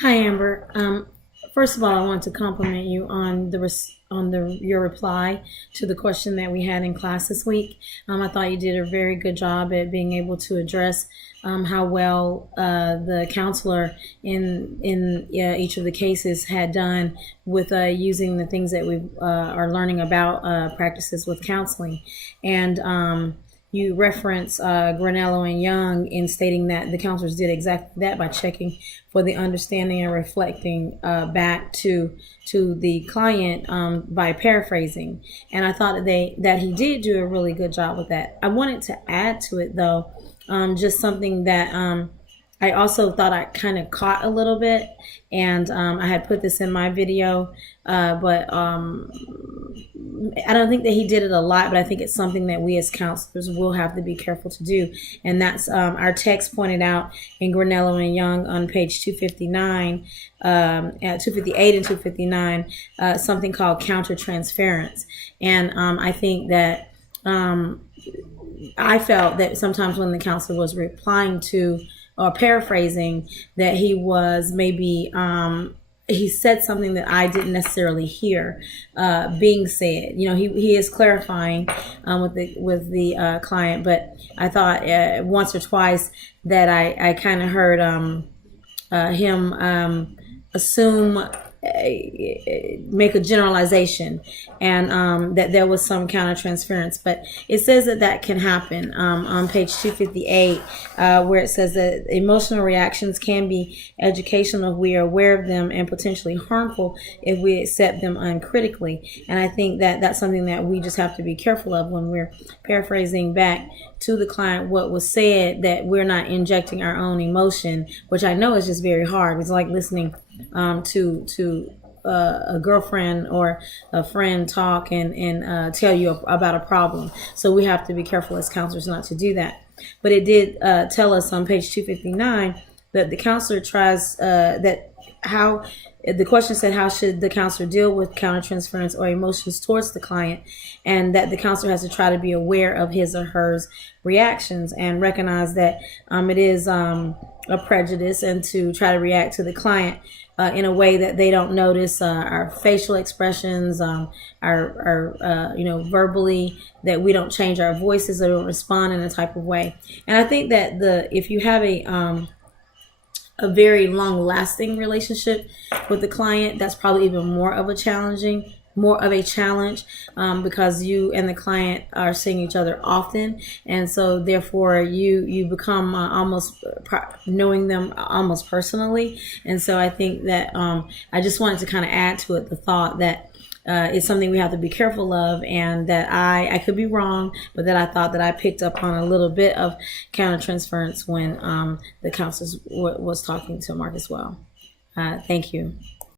Hi, Amber. First of all, I want to compliment you on your reply to the question that we had in class this week. I thought you did a very good job at being able to address how well the counselor in each of the cases had done with using the things that we are learning about practices with counseling, and you reference Granello and Young in stating that the counselors did exactly that by checking for the understanding and reflecting back to the client by paraphrasing. And I thought that he did do a really good job with that. I wanted to add to it though, just something that I also thought I kind of caught a little bit, and I had put this in my video, but I don't think that he did it a lot, but I think it's something that we as counselors will have to be careful to do. And that's our text pointed out in Granello and Young on page 259, at 258 and 259, something called countertransference. And I think that I felt that sometimes when the counselor was replying to or paraphrasing, that he was maybe he said something that I didn't necessarily hear being said. You know, he is clarifying with the client, but I thought once or twice that I kind of heard him assume, make a generalization, and that there was some countertransference. But it says that can happen on page 258, where it says that emotional reactions can be educational if we are aware of them, and potentially harmful if we accept them uncritically. And I think that that's something that we just have to be careful of when we're paraphrasing back to the client what was said, that we're not injecting our own emotion, which I know is just very hard. It's like listening to a girlfriend or a friend talk and tell you about a problem. So we have to be careful as counselors not to do that. But it did tell us on page 259 that the counselor tries that how the question said, how should the counselor deal with countertransference or emotions towards the client, and that the counselor has to try to be aware of his or her reactions and recognize that it is a prejudice, and to try to react to the client in a way that they don't notice our facial expressions, our verbally, that we don't change our voices or don't respond in a type of way. And I think that if you have a very long-lasting relationship with the client, that's probably even more of a challenge, because you and the client are seeing each other often, and so therefore you become almost knowing them almost personally. And so I think that I just wanted to kind of add to it the thought that it's something we have to be careful of, and that I could be wrong, but that I thought that I picked up on a little bit of countertransference when the counselor was talking to Mark as well. Thank you.